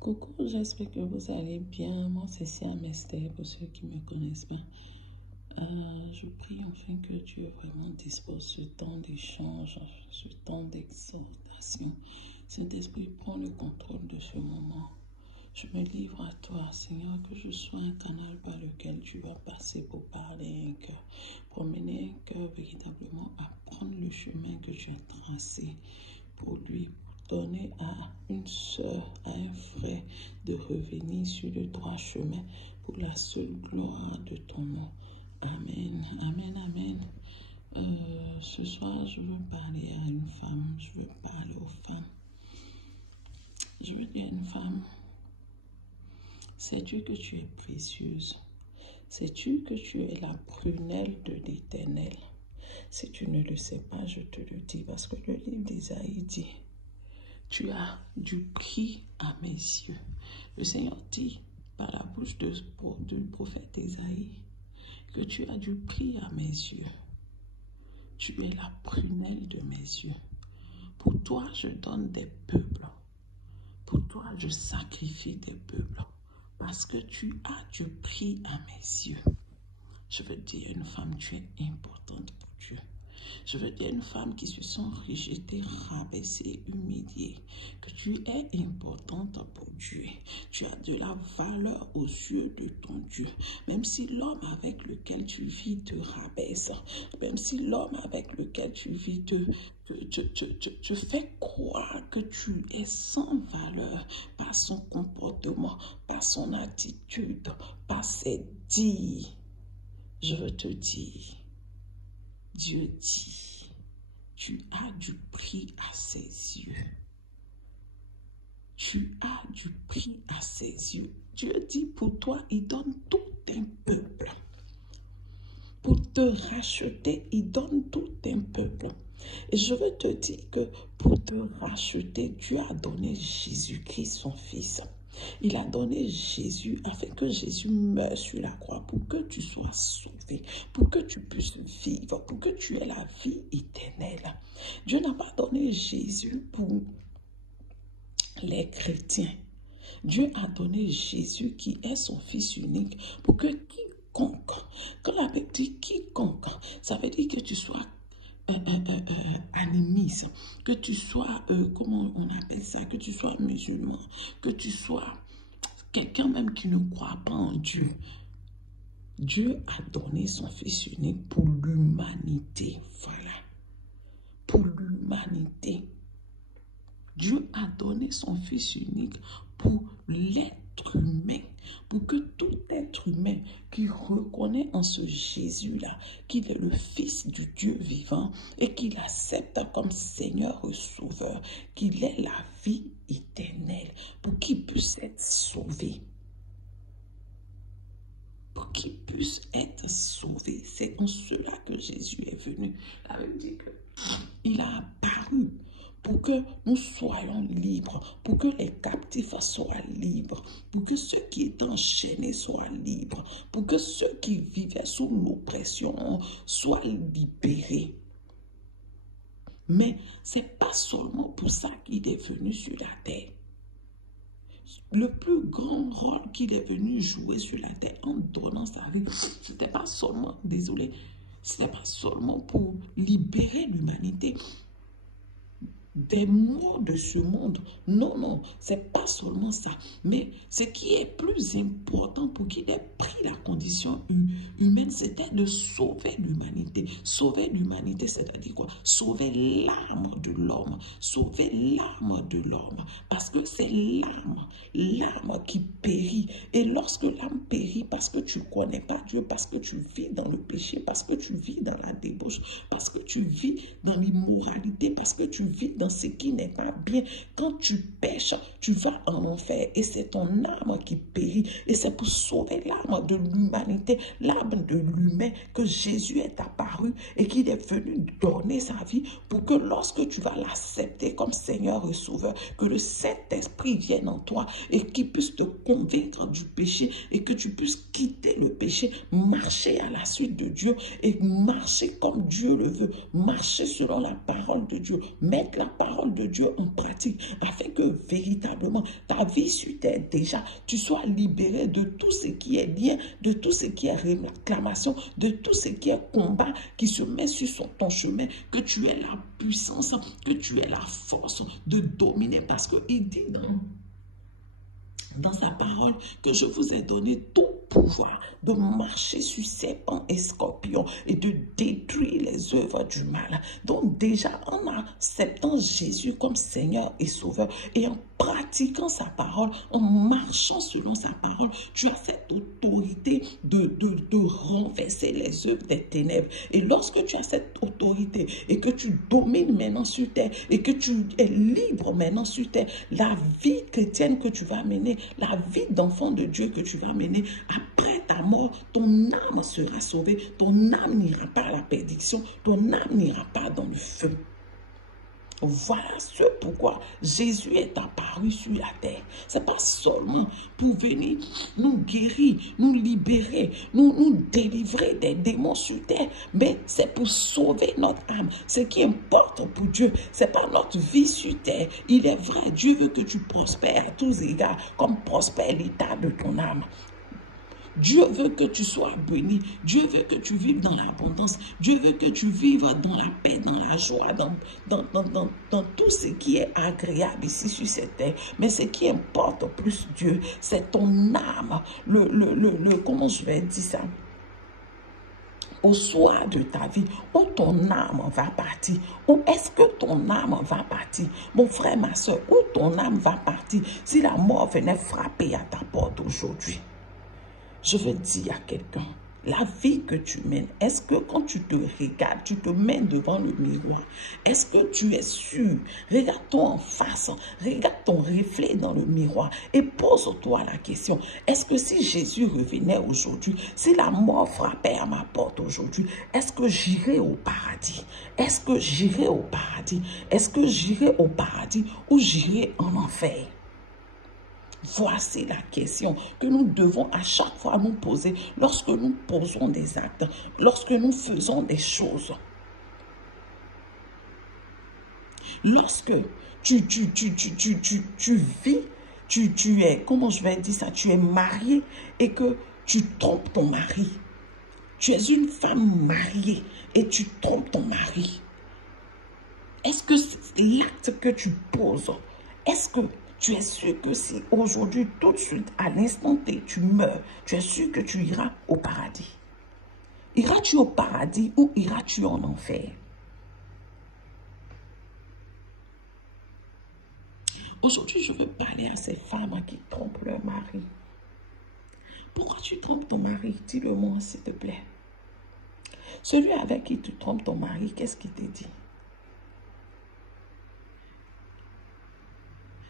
Coucou, j'espère que vous allez bien. Moi, c'est Siam Esther, pour ceux qui ne me connaissent pas. Je prie enfin que Dieu vraiment dispose ce temps d'échange, ce temps d'exhortation. Saint-Esprit, prends le contrôle de ce moment. Je me livre à toi, Seigneur, que je sois un canal par lequel tu vas passer pour parler à un cœur, pour mener un cœur véritablement à prendre le chemin que tu as tracé pour lui, pour donner à une sœur, à un frère de revenir sur le droit chemin pour la seule gloire de ton nom. Amen, amen, amen. Ce soir, je veux parler à une femme, je veux parler aux femmes. Je veux dire à une femme, sais-tu que tu es précieuse? Sais-tu que tu es la prunelle de l'Éternel? Si tu ne le sais pas, je te le dis, parce que le livre d'Isaïe dit, tu as du prix à mes yeux. Le Seigneur dit par la bouche du prophète Isaïe que tu as du prix à mes yeux. Tu es la prunelle de mes yeux. Pour toi, je donne des peuples. Pour toi, je sacrifie des peuples. Parce que tu as du prix à mes yeux. Je veux dire, une femme, tu es importante pour Dieu. Je veux dire, une femme qui se sent rejetée, rabaissée, humiliée, que tu es importante pour Dieu. Tu as de la valeur aux yeux de ton Dieu. Même si l'homme avec lequel tu vis te rabaisse, même si l'homme avec lequel tu vis te fait croire que tu es sans valeur par son comportement, par son attitude, par ses dires. Je veux te dire, Dieu dit, tu as du prix à ses yeux. Tu as du prix à ses yeux. Dieu dit, pour toi, il donne tout un peuple. Pour te racheter, il donne tout un peuple. Et je veux te dire que pour te racheter, Dieu a donné Jésus-Christ, son Fils. Il a donné Jésus afin que Jésus meure sur la croix pour que tu sois sauvé, pour que tu puisses vivre, pour que tu aies la vie éternelle. Dieu n'a pas donné Jésus pour les chrétiens. Dieu a donné Jésus qui est son Fils unique pour que quiconque, quand la Bible dit quiconque, ça veut dire que tu sois animiste, que tu sois, comment on appelle ça, que tu sois musulman, que tu sois quelqu'un même qui ne croit pas en Dieu. Dieu a donné son Fils unique pour l'humanité. Voilà. Pour l'humanité. Dieu a donné son Fils unique pour l'être humain, pour que tout être humain qui reconnaît en ce Jésus-là qu'il est le Fils du Dieu vivant et qu'il accepte comme Seigneur et Sauveur, qu'il ait la vie éternelle, pour qu'il puisse être sauvé. Pour qu'il puisse être sauvé. C'est en cela que Jésus est venu. La Bible dit qu'il a apparu pour que nous soyons libres, pour que les captifs soient libres, pour que ceux qui étaient enchaînés soient libres, pour que ceux qui vivaient sous l'oppression soient libérés. Mais ce n'est pas seulement pour ça qu'il est venu sur la terre. Le plus grand rôle qu'il est venu jouer sur la terre en donnant sa vie, ce n'était pas seulement, désolé, ce n'était pas seulement pour libérer l'humanité des maux de ce monde. Non, non, c'est pas seulement ça. Mais ce qui est plus important pour qu'il ait pris la condition humaine, c'était de sauver l'humanité. Sauver l'humanité, c'est-à-dire quoi? Sauver l'âme de l'homme. Sauver l'âme de l'homme. Parce que c'est l'âme qui périt. Et lorsque l'âme périt, parce que tu ne connais pas Dieu, parce que tu vis dans le péché, parce que tu vis dans la débauche, parce que tu vis dans l'immoralité, parce que tu vis dans ce qui n'est pas bien. Quand tu pêches, tu vas en enfer et c'est ton âme qui périt. Et c'est pour sauver l'âme de l'humanité, l'âme de l'humain que Jésus est apparu et qu'il est venu donner sa vie pour que lorsque tu vas l'accepter comme Seigneur et Sauveur, que le Saint-Esprit vienne en toi et qu'il puisse te convaincre du péché et que tu puisses quitter le péché, marcher à la suite de Dieu et marcher comme Dieu le veut, marcher selon la parole de Dieu, mettre la parole de Dieu en pratique, afin que véritablement ta vie sur terre déjà, tu sois libéré de tout ce qui est bien, de tout ce qui est réclamation, de tout ce qui est combat qui se met sur ton chemin, que tu aies la puissance, que tu aies la force de dominer, parce qu'il dit dans sa parole que je vous ai donné tout pouvoir de marcher sur serpents et scorpions et de détruire les œuvres du mal. Donc déjà, en acceptant Jésus comme Seigneur et Sauveur et en pratiquant sa parole, en marchant selon sa parole, tu as cette autorité de renverser les œuvres des ténèbres. Et lorsque tu as cette autorité et que tu domines maintenant sur terre et que tu es libre maintenant sur terre, la vie chrétienne que tu vas mener, la vie d'enfant de Dieu que tu vas mener, après ta mort, ton âme sera sauvée, ton âme n'ira pas à la perdition, ton âme n'ira pas dans le feu. Voilà ce pourquoi Jésus est apparu sur la terre. Ce n'est pas seulement pour venir nous guérir, nous libérer, nous délivrer des démons sur terre, mais c'est pour sauver notre âme. Ce qui importe pour Dieu, ce n'est pas notre vie sur terre. Il est vrai, Dieu veut que tu prospères à tous égards, comme prospère l'état de ton âme. Dieu veut que tu sois béni. Dieu veut que tu vives dans l'abondance. Dieu veut que tu vives dans la paix, dans la joie, dans tout ce qui est agréable ici sur cette terre. Mais ce qui importe plus Dieu, c'est ton âme. Comment je vais dire ça? Au soir de ta vie, où ton âme va partir? Où est-ce que ton âme va partir? Mon frère, ma soeur, où ton âme va partir si la mort venait frapper à ta porte aujourd'hui? Je veux dire à quelqu'un, la vie que tu mènes, est-ce que quand tu te regardes, tu te mets devant le miroir, est-ce que tu es sûr? Regarde-toi en face, regarde ton reflet dans le miroir et pose-toi la question, est-ce que si Jésus revenait aujourd'hui, si la mort frappait à ma porte aujourd'hui, est-ce que j'irai au paradis? Est-ce que j'irai au paradis? Est-ce que j'irai au paradis ou j'irai en enfer? Voici la question que nous devons à chaque fois nous poser lorsque nous posons des actes, lorsque nous faisons des choses. Lorsque tu vis, tu es, comment je vais dire ça, tu es marié et que tu trompes ton mari. Tu es une femme mariée et tu trompes ton mari. Est-ce que l'acte que tu poses, est-ce que tu es sûr que si aujourd'hui, tout de suite, à l'instant T, tu meurs, tu es sûr que tu iras au paradis? Iras-tu au paradis ou iras-tu en enfer? Aujourd'hui, je veux parler à ces femmes qui trompent leur mari. Pourquoi tu trompes ton mari? Dis-le-moi, s'il te plaît. Celui avec qui tu trompes ton mari, qu'est-ce qu'il te dit?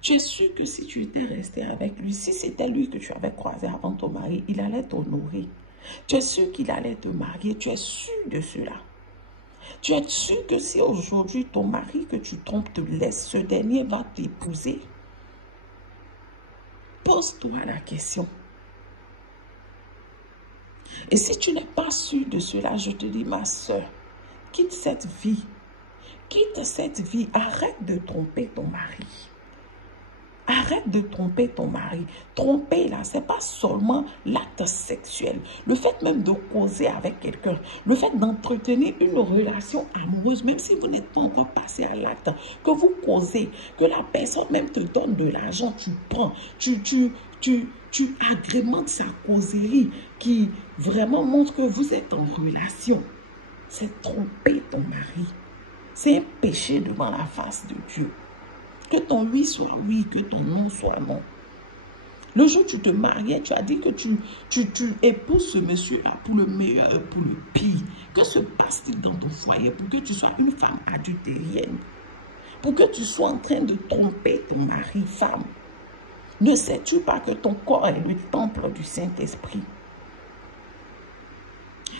Tu es sûr que si tu étais resté avec lui, si c'était lui que tu avais croisé avant ton mari, il allait t'honorer. Tu es sûr qu'il allait te marier. Tu es sûr de cela. Tu es sûr que si aujourd'hui ton mari que tu trompes te laisse, ce dernier va t'épouser. Pose-toi la question. Et si tu n'es pas sûr de cela, je te dis, ma soeur, quitte cette vie. Quitte cette vie. Arrête de tromper ton mari. Arrête de tromper ton mari. Tromper, là, ce n'est pas seulement l'acte sexuel. Le fait même de causer avec quelqu'un, le fait d'entretenir une relation amoureuse, même si vous n'êtes pas encore passé à l'acte, que vous causez, que la personne même te donne de l'argent, tu prends, tu agrémentes sa causerie qui vraiment montre que vous êtes en relation. C'est tromper ton mari. C'est un péché devant la face de Dieu. Que ton oui soit oui, que ton non soit non. Le jour où tu te mariais, tu as dit que tu épouses ce monsieur-là pour le meilleur, pour le pire. Que se passe-t-il dans ton foyer pour que tu sois une femme adultérienne? Pour que tu sois en train de tromper ton mari, femme. Ne sais-tu pas que ton corps est le temple du Saint-Esprit?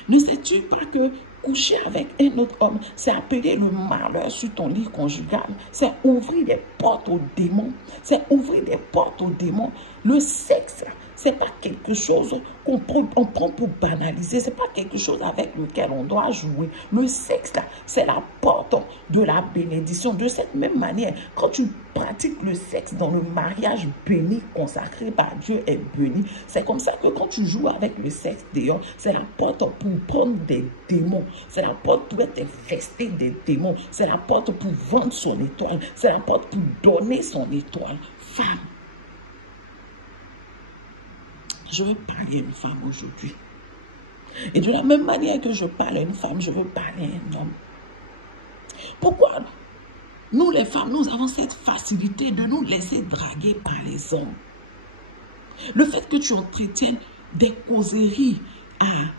Ne sais-tu pas que coucher avec un autre homme, c'est appeler le malheur sur ton lit conjugal? C'est ouvrir des portes aux démons. C'est ouvrir des portes aux démons. Le sexe, C'est pas quelque chose qu'on prend pour banaliser. C'est pas quelque chose avec lequel on doit jouer. Le sexe, là, c'est la porte de la bénédiction. De cette même manière, quand tu pratiques le sexe dans le mariage béni, consacré par Dieu est béni, c'est comme ça que quand tu joues avec le sexe dehors, c'est la porte pour prendre des démons. C'est la porte pour être infesté des démons. C'est la porte pour vendre son étoile. C'est la porte pour donner son étoile. Femme. Je veux parler à une femme aujourd'hui. Et de la même manière que je parle à une femme, je veux parler à un homme. Pourquoi nous les femmes, nous avons cette facilité de nous laisser draguer par les hommes? Le fait que tu entretiennes des causeries à,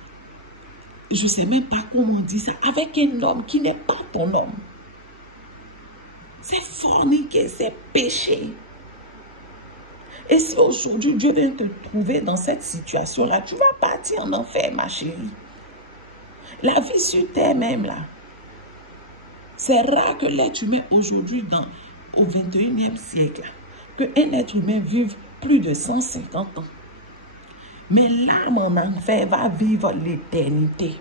je ne sais même pas comment on dit ça, avec un homme qui n'est pas ton homme. C'est forniquer, c'est péché. Et si aujourd'hui Dieu vient te trouver dans cette situation-là, tu vas partir en enfer, ma chérie. La vie sur terre même, là, c'est rare que l'être humain aujourd'hui, au 21e siècle, qu'un être humain vive plus de 150 ans. Mais l'âme en enfer va vivre l'éternité.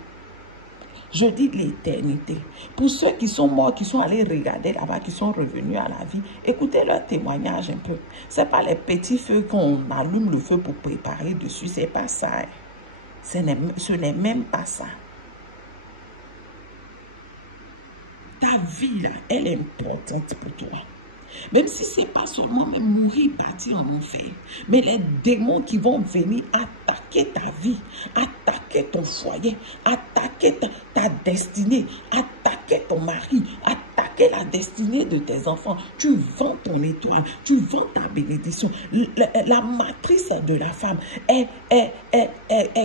Je dis l'éternité. Pour ceux qui sont morts, qui sont allés regarder là-bas, qui sont revenus à la vie, écoutez leur témoignage un peu. Ce n'est pas les petits feux qu'on allume le feu pour préparer dessus. Ce n'est pas ça. Ce n'est même pas ça. Ta vie, là, elle est importante pour toi. Même si ce n'est pas seulement même mourir, partir en enfer, mais les démons qui vont venir attaquer ta vie, attaquer ton foyer, attaquer ta destinée, attaquer ton mari, attaquer la destinée de tes enfants. Tu vends ton étoile, tu vends ta bénédiction. La matrice de la femme est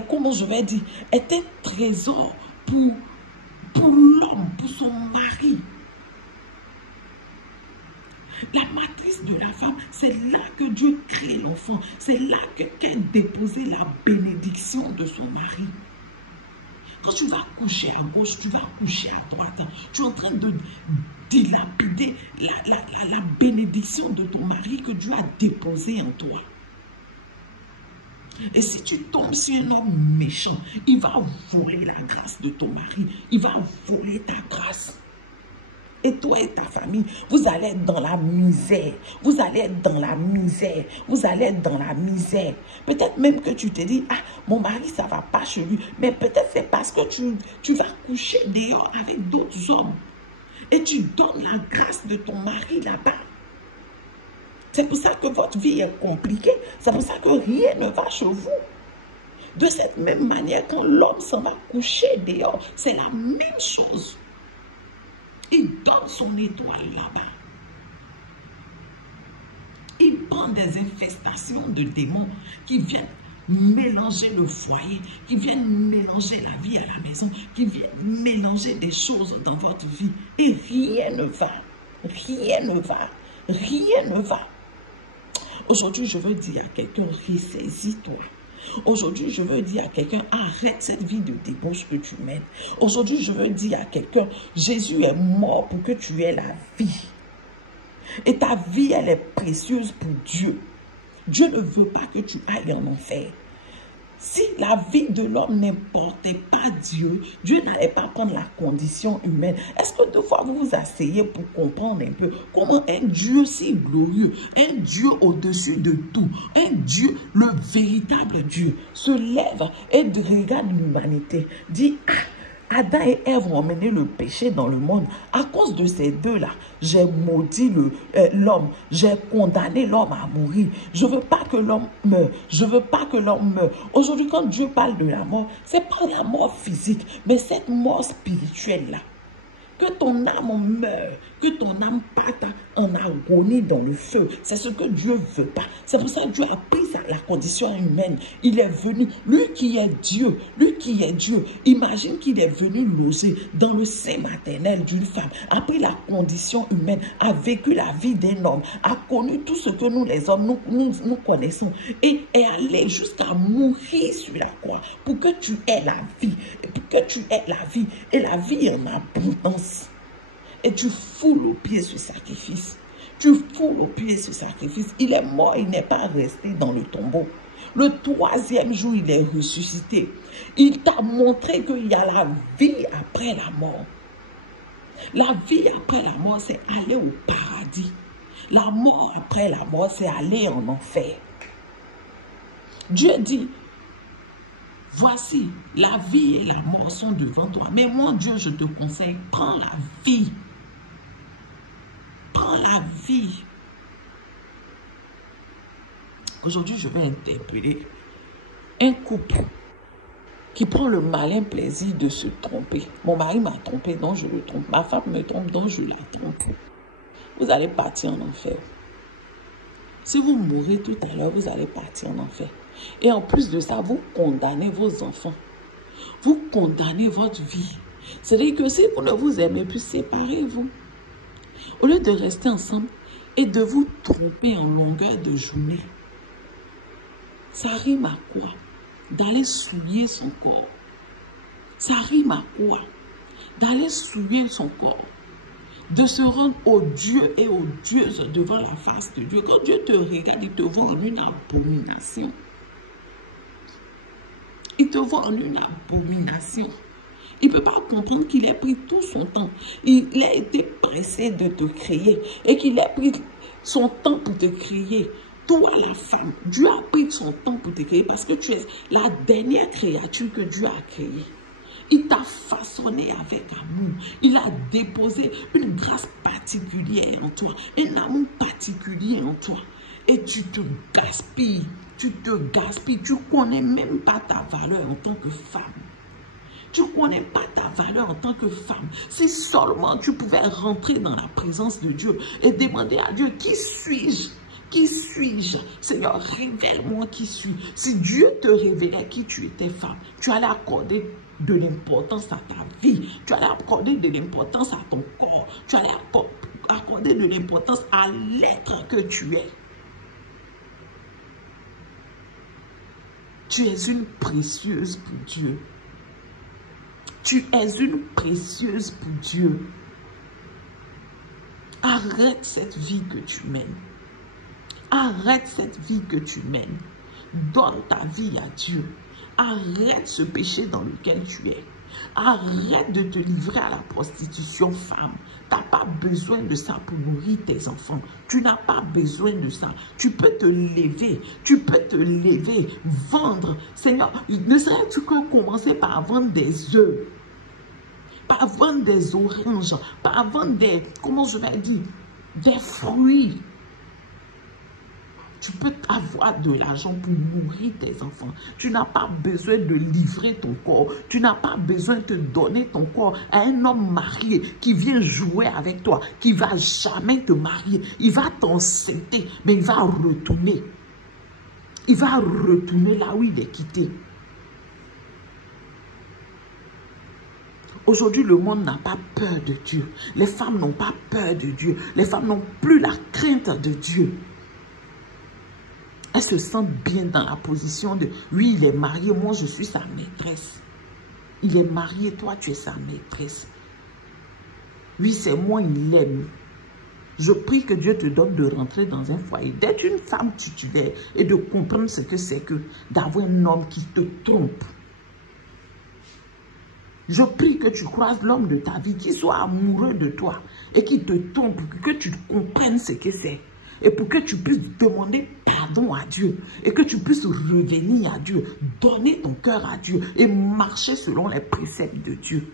comment je vais dire, est un trésor pour l'homme, pour son mari. La matrice de la femme, c'est là que Dieu crée l'enfant. C'est là qu'est déposée la bénédiction de son mari. Quand tu vas coucher à gauche, tu vas coucher à droite. Tu es en train de dilapider la bénédiction de ton mari que Dieu a déposée en toi. Et si tu tombes sur un homme méchant, il va voler la grâce de ton mari. Il va voler ta grâce. Et toi et ta famille, vous allez être dans la misère. Vous allez être dans la misère. Vous allez être dans la misère. Peut-être même que tu te dis, ah, mon mari, ça ne va pas chez lui. Mais peut-être c'est parce que tu vas coucher dehors avec d'autres hommes. Et tu donnes la grâce de ton mari là-bas. C'est pour ça que votre vie est compliquée. C'est pour ça que rien ne va chez vous. De cette même manière, quand l'homme s'en va coucher dehors, c'est la même chose. Il donne son étoile là-bas. Il prend des infestations de démons qui viennent mélanger le foyer, qui viennent mélanger la vie à la maison, qui viennent mélanger des choses dans votre vie. Et rien ne va. Rien ne va. Rien ne va. Aujourd'hui, je veux dire à quelqu'un, ressaisis-toi. Aujourd'hui, je veux dire à quelqu'un, arrête cette vie de débauche que tu mènes. Aujourd'hui, je veux dire à quelqu'un, Jésus est mort pour que tu aies la vie. Et ta vie, elle est précieuse pour Dieu. Dieu ne veut pas que tu ailles en enfer. Si la vie de l'homme n'importait pas Dieu, Dieu n'allait pas prendre la condition humaine. Est-ce que deux fois vous vous asseyez pour comprendre un peu comment un Dieu si glorieux, un Dieu au-dessus de tout, un Dieu, le véritable Dieu, se lève et regarde l'humanité, dit « Ah, Adam et Ève ont emmené le péché dans le monde. À cause de ces deux-là, j'ai maudit l'homme. J'ai condamné l'homme à mourir. Je ne veux pas que l'homme meure. Je ne veux pas que l'homme meure. » Aujourd'hui, quand Dieu parle de la mort, ce n'est pas la mort physique, mais cette mort spirituelle-là. Que ton âme meure, que ton âme parte en agonie dans le feu. C'est ce que Dieu ne veut pas. C'est pour ça que Dieu a pris la condition humaine. Il est venu, lui qui est Dieu, imagine qu'il est venu loger dans le sein maternel d'une femme, a pris la condition humaine, a vécu la vie d'un homme, a connu tout ce que nous les hommes, nous connaissons, et est allé jusqu'à mourir sur la croix pour que tu aies la vie, et la vie en abondance. Et tu foules au pied ce sacrifice. Tu foules au pied ce sacrifice. Il est mort, il n'est pas resté dans le tombeau. Le troisième jour, il est ressuscité. Il t'a montré qu'il y a la vie après la mort. La vie après la mort, c'est aller au paradis. La mort après la mort, c'est aller en enfer. Dieu dit, voici, la vie et la mort sont devant toi. Mais moi, Dieu, je te conseille, prends la vie. Prends la vie. Aujourd'hui, je vais interpeller un couple qui prend le malin plaisir de se tromper. Mon mari m'a trompé, donc je le trompe. Ma femme me trompe, donc je la trompe. Vous allez partir en enfer. Si vous mourrez tout à l'heure, vous allez partir en enfer. Et en plus de ça, vous condamnez vos enfants. Vous condamnez votre vie. C'est-à-dire que si vous ne vous aimez plus, séparez-vous. Au lieu de rester ensemble et de vous tromper en longueur de journée, ça rime à quoi? D'aller souiller son corps. Ça rime à quoi? D'aller souiller son corps. De se rendre odieux et odieuse devant la face de Dieu. Quand Dieu te regarde, il te voit en une abomination. Il te voit en une abomination. Il ne peut pas comprendre qu'il ait pris tout son temps. Il a été pressé de te créer et qu'il ait pris son temps pour te créer. Toi, la femme, Dieu a pris son temps pour te créer parce que tu es la dernière créature que Dieu a créée. Il t'a façonné avec amour. Il a déposé une grâce particulière en toi, un amour particulier en toi. Et tu te gaspilles, tu ne connais même pas ta valeur en tant que femme. Tu ne connais pas ta valeur en tant que femme. Si seulement tu pouvais rentrer dans la présence de Dieu et demander à Dieu, qui suis-je? Qui suis-je? Seigneur, révèle-moi qui suis. Si Dieu te révélait qui tu étais, femme, tu allais accorder de l'importance à ta vie. Tu allais accorder de l'importance à ton corps. Tu allais accorder de l'importance à l'être que tu es. Tu es une précieuse pour Dieu. Tu es une précieuse pour Dieu. Arrête cette vie que tu mènes. Arrête cette vie que tu mènes. Donne ta vie à Dieu. Arrête ce péché dans lequel tu es. Arrête de te livrer à la prostitution, femme. Tu n'as pas besoin de ça pour nourrir tes enfants. Tu n'as pas besoin de ça. Tu peux te lever. Tu peux te lever. Vendre. Seigneur, ne serait-ce que commencer par vendre des œufs. Par vendre des oranges. Par vendre des, comment je vais dire, des fruits. Tu peux avoir de l'argent pour nourrir tes enfants. Tu n'as pas besoin de livrer ton corps. Tu n'as pas besoin de te donner ton corps à un homme marié qui vient jouer avec toi, qui ne va jamais te marier. Il va t'enceinter, mais il va retourner. Il va retourner là où il est quitté. Aujourd'hui, le monde n'a pas peur de Dieu. Les femmes n'ont pas peur de Dieu. Les femmes n'ont plus la crainte de Dieu. Elles se sentent bien dans la position de, oui, il est marié, moi je suis sa maîtresse. Il est marié, toi tu es sa maîtresse. Oui, c'est moi, il l'aime. Je prie que Dieu te donne de rentrer dans un foyer, d'être une femme titulaire et de comprendre ce que c'est que d'avoir un homme qui te trompe. Je prie que tu croises l'homme de ta vie, qui soit amoureux de toi et qui te trompe, que tu comprennes ce que c'est. Et pour que tu puisses demander pardon à Dieu. Et que tu puisses revenir à Dieu. Donner ton cœur à Dieu. Et marcher selon les préceptes de Dieu.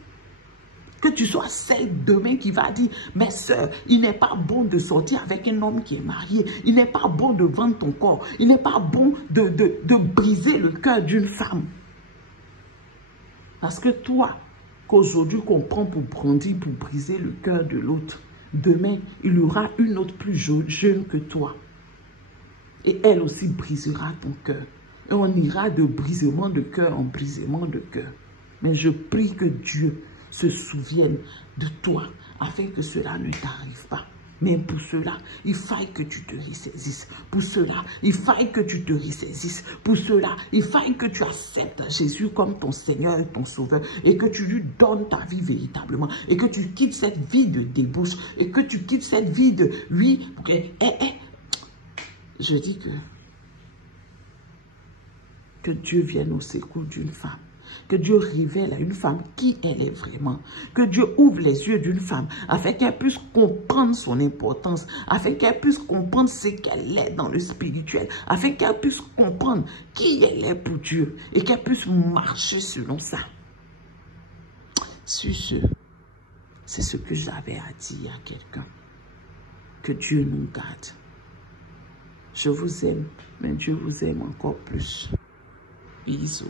Que tu sois celle demain qui va dire, mes soeurs, il n'est pas bon de sortir avec un homme qui est marié. Il n'est pas bon de vendre ton corps. Il n'est pas bon de briser le cœur d'une femme. Parce que toi, qu'aujourd'hui qu'on prend pour brandir, pour briser le cœur de l'autre, demain, il y aura une autre plus jeune que toi. Et elle aussi brisera ton cœur. Et on ira de brisement de cœur en brisement de cœur. Mais je prie que Dieu se souvienne de toi, afin que cela ne t'arrive pas. Mais pour cela, il faille que tu te ressaisisses. Pour cela, il faille que tu te ressaisisses. Pour cela, il faille que tu acceptes Jésus comme ton Seigneur et ton Sauveur. Et que tu lui donnes ta vie véritablement. Et que tu quittes cette vie de débauche. Et que tu quittes cette vie de... Oui, je dis que... Que Dieu vienne au secours d'une femme. Que Dieu révèle à une femme qui elle est vraiment. Que Dieu ouvre les yeux d'une femme afin qu'elle puisse comprendre son importance, afin qu'elle puisse comprendre ce qu'elle est dans le spirituel, afin qu'elle puisse comprendre qui elle est pour Dieu et qu'elle puisse marcher selon ça. Sur ce, c'est ce que j'avais à dire à quelqu'un. Que Dieu nous garde. Je vous aime, mais Dieu vous aime encore plus. Bisous.